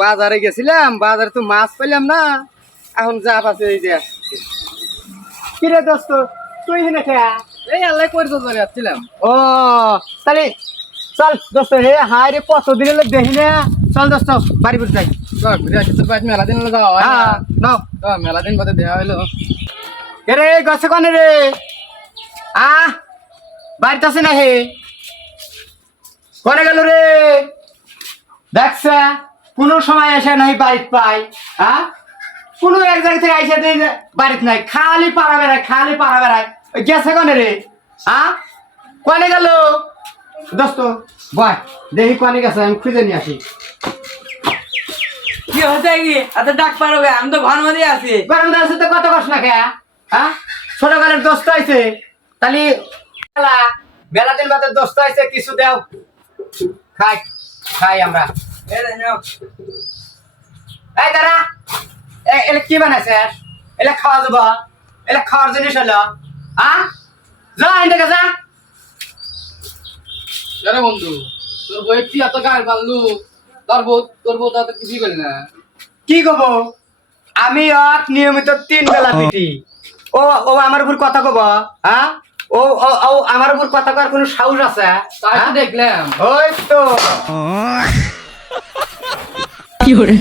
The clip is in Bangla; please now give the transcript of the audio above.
বাজারে গেছিলাম বাজারে তো মাছ পেলাম না। এখন যা পাচ্ছে এই যে কিরে দোস্ত তুই হিনে খেয়া এই আল্লাহ করে তো যাচ্ছিলাম ও তাহলে চল দোস্ত হে হায় রে কত দিনে লোক দেখি না। চল দোস্ত বাড়ি বুঝ যাই। চল ঘুরে আসি। তোর বাড়ি মেলা দিন যাওয়া হয় না। হ্যাঁ তো মেলা দিন বাদে দেওয়া হইল। এ রে গছে কনে রে? আ বাড়িতে আছে না হে কনে গেল রে? দেখছে। কোনো সময় এসে নাই বাড়িত পাই হ্যাঁ? কোনো এক জায়গা থেকে আইসে বাড়িত নাই খালি পাড়া বেড়ায় খালি পাড়া বেড়ায়। ওই গেছে কনে রে? হ্যাঁ? কনে গেল? দোস্ত বয় দেখি কনে গেছে আমি খুঁজে নিয়ে আসি। কি হচ্ছে কি? এত ডাক পারবে আমি তো ঘর মধ্যে আছি। বারান্দা আছে তো কত কষ্ট না খেয়া হ্যাঁ? ছোটবেলার দোস্ত আইছে। তাহলে বেলা বেলা দিন বাদে দোস্ত আইছে কিছু দেও। খাই খাই আমরা। এই এলে কি বানাইছে? এলে খাওয়া যাব। এলে খাওয়ার জিনিস হলো যা এখান থেকে যা। আরে বন্ধু তোর বই তুই এত তোর বউ তোর বউ তো এত কিছুই করলি না। কি কব আমি অক নিয়মিত তিন বেলা পিটি। ও ও আমার উপর কথা কব হ্যাঁ ও ও আমার উপর কথা কর কোনো সাহস আছে? তাই তো? দেখলাম। ওই তো। 有人